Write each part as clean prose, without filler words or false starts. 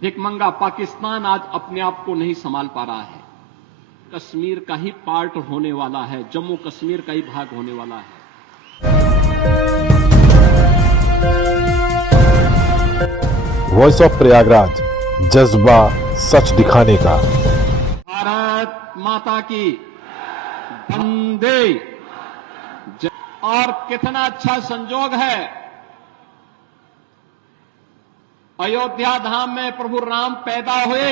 भिखमंगा पाकिस्तान आज अपने आप को नहीं संभाल पा रहा है। कश्मीर का ही पार्ट होने वाला है, जम्मू कश्मीर का ही भाग होने वाला है। वॉइस ऑफ प्रयागराज, जज्बा सच दिखाने का। भारत माता की वंदे। और कितना अच्छा संजोग है, अयोध्या धाम में प्रभु राम पैदा हुए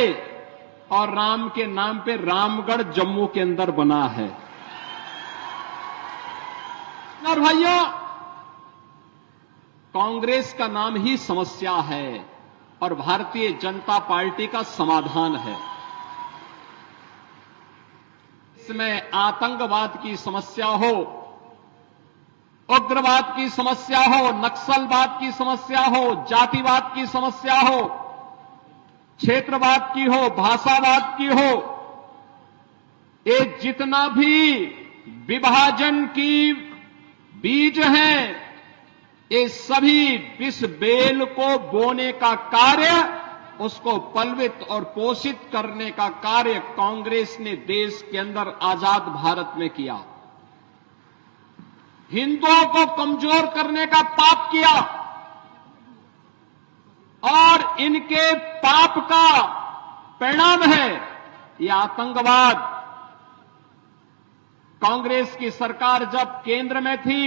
और राम के नाम पे रामगढ़ जम्मू के अंदर बना है। और भाइयों, कांग्रेस का नाम ही समस्या है और भारतीय जनता पार्टी का समाधान है। इसमें आतंकवाद की समस्या हो, उग्रवाद की समस्या हो, नक्सलवाद की समस्या हो, जातिवाद की समस्या हो, क्षेत्रवाद की हो, भाषावाद की हो, ये जितना भी विभाजन की बीज हैं, ये सभी विष बेल को बोने का कार्य, उसको पलवित और पोषित करने का कार्य कांग्रेस ने देश के अंदर आजाद भारत में किया। हिंदुओं को कमजोर करने का पाप किया और इनके पाप का परिणाम है ये आतंकवाद। कांग्रेस की सरकार जब केंद्र में थी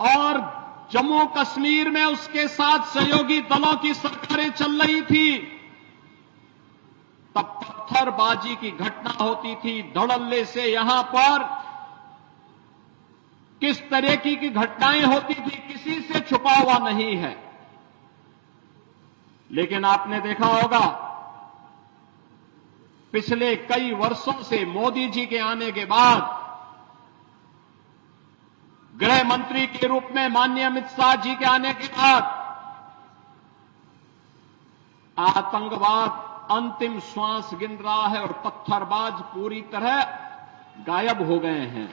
और जम्मू कश्मीर में उसके साथ सहयोगी दलों की सरकारें चल रही थी, तब पत्थरबाजी की घटना होती थी। धड़ल्ले से यहां पर किस तरह की घटनाएं होती थी, किसी से छुपा हुआ नहीं है। लेकिन आपने देखा होगा पिछले कई वर्षों से मोदी जी के आने के बाद गृह मंत्री के रूप में माननीय अमित शाह जी के आने के बाद आतंकवाद अंतिम श्वास गिन रहा है और पत्थरबाज पूरी तरह गायब हो गए हैं।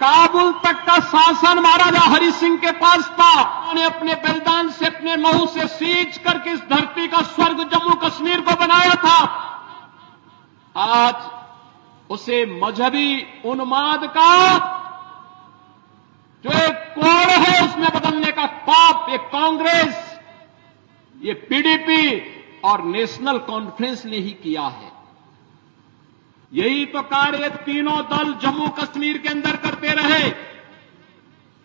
काबुल तक का शासन महाराजा हरि सिंह के पास था। उन्होंने अपने बलिदान से, अपने लहू से सींच करके इस धरती का स्वर्ग जम्मू कश्मीर को बनाया था। आज उसे मजहबी उन्माद का जो एक कोड़ है उसमें बदलने का पाप ये कांग्रेस, ये पीडीपी और नेशनल कॉन्फ्रेंस ने ही किया है। यही तो कार्य तीनों दल जम्मू कश्मीर के अंदर करते रहे।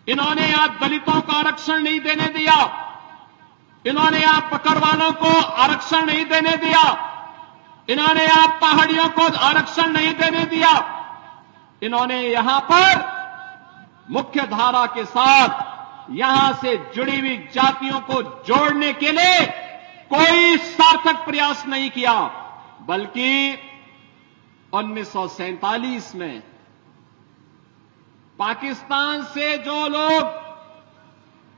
इन्होंने यहां दलितों को आरक्षण नहीं देने दिया, इन्होंने यहां पकड़वालों को आरक्षण नहीं देने दिया, इन्होंने यहां पहाड़ियों को आरक्षण नहीं देने दिया। इन्होंने यहां पर मुख्य धारा के साथ यहां से जुड़ी हुई जातियों को जोड़ने के लिए कोई सार्थक प्रयास नहीं किया, बल्कि 1947 में पाकिस्तान से जो लोग,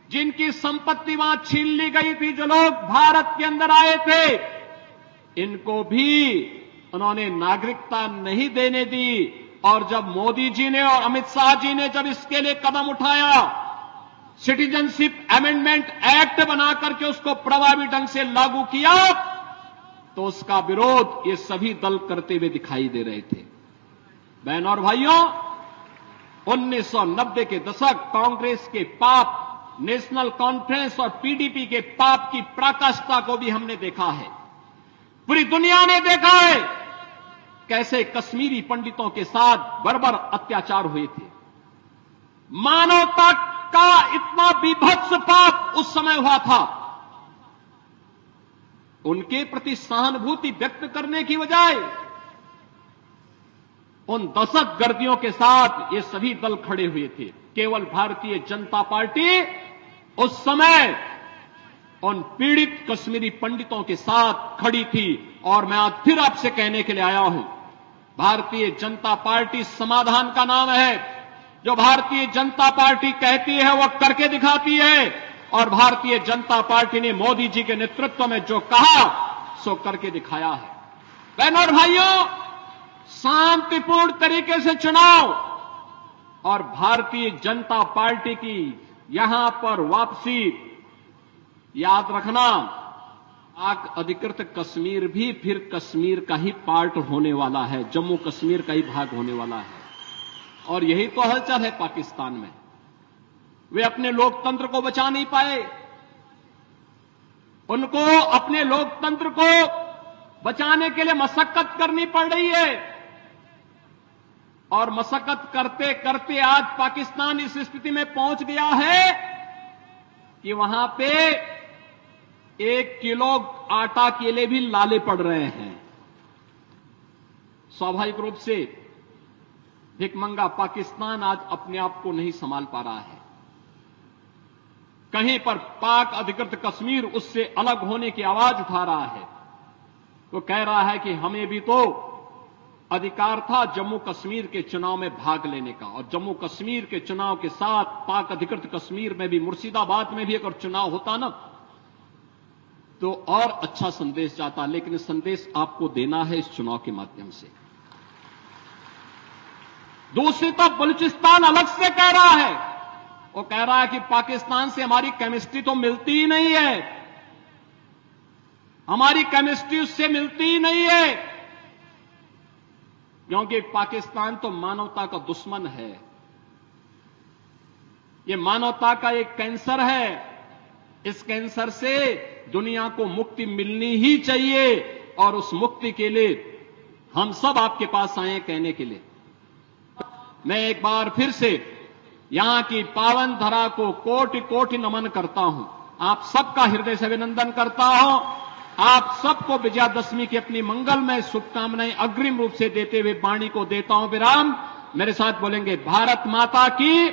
जिनकी संपत्ति वहां छीन ली गई थी, जो लोग भारत के अंदर आए थे, इनको भी उन्होंने नागरिकता नहीं देने दी। और जब मोदी जी ने और अमित शाह जी ने जब इसके लिए कदम उठाया, सिटीजनशिप अमेंडमेंट एक्ट बना करके उसको प्रभावी ढंग से लागू किया, तो उसका विरोध ये सभी दल करते हुए दिखाई दे रहे थे। बहनों और भाइयों, 1990 के दशक कांग्रेस के पाप, नेशनल कॉन्फ्रेंस और पीडीपी के पाप की पराकाष्ठा को भी हमने देखा है। पूरी दुनिया ने देखा है कैसे कश्मीरी पंडितों के साथ बर्बर अत्याचार हुए थे। मानवता का इतना बीभत्स पाप उस समय हुआ था। उनके प्रति सहानुभूति व्यक्त करने की बजाय उन दहशतगर्दियों के साथ ये सभी दल खड़े हुए थे। केवल भारतीय जनता पार्टी उस समय उन पीड़ित कश्मीरी पंडितों के साथ खड़ी थी। और मैं आज फिर आपसे कहने के लिए आया हूं, भारतीय जनता पार्टी समाधान का नाम है। जो भारतीय जनता पार्टी कहती है वह करके दिखाती है, और भारतीय जनता पार्टी ने मोदी जी के नेतृत्व में जो कहा सो करके दिखाया है। बहनों और भाइयों, शांतिपूर्ण तरीके से चुनाव और भारतीय जनता पार्टी की यहां पर वापसी, याद रखना, पाक अधिकृत कश्मीर भी फिर कश्मीर का ही पार्ट होने वाला है, जम्मू कश्मीर का ही भाग होने वाला है। और यही तो हलचल है पाकिस्तान में। वे अपने लोकतंत्र को बचा नहीं पाए, उनको अपने लोकतंत्र को बचाने के लिए मशक्कत करनी पड़ रही है। और मशक्कत करते करते आज पाकिस्तान इस स्थिति में पहुंच गया है कि वहां पे 1 किलो आटा के लिए भी लाले पड़ रहे हैं। स्वाभाविक रूप से भिखमंगा पाकिस्तान आज अपने आप को नहीं संभाल पा रहा है। कहीं पर पाक अधिकृत कश्मीर उससे अलग होने की आवाज उठा रहा है, तो कह रहा है कि हमें भी तो अधिकार था जम्मू कश्मीर के चुनाव में भाग लेने का, और जम्मू कश्मीर के चुनाव के साथ पाक अधिकृत कश्मीर में भी, मुर्शिदाबाद में भी अगर चुनाव होता ना तो और अच्छा संदेश जाता। लेकिन संदेश आपको देना है इस चुनाव के माध्यम से। दूसरी तरफ बलूचिस्तान अलग से कह रहा है, वो कह रहा है कि पाकिस्तान से हमारी केमिस्ट्री तो मिलती ही नहीं है, हमारी केमिस्ट्री उससे मिलती ही नहीं है, क्योंकि पाकिस्तान तो मानवता का दुश्मन है, ये मानवता का एक कैंसर है। इस कैंसर से दुनिया को मुक्ति मिलनी ही चाहिए, और उस मुक्ति के लिए हम सब आपके पास आए हैं कहने के लिए। मैं एक बार फिर से यहां की पावन धरा को कोटि कोटि नमन करता हूं, आप सबका हृदय से अभिनंदन करता हूं। आप सबको विजयादशमी की अपनी मंगलमय शुभकामनाएं अग्रिम रूप से देते हुए वाणी को देता हूं विराम। मेरे साथ बोलेंगे भारत माता की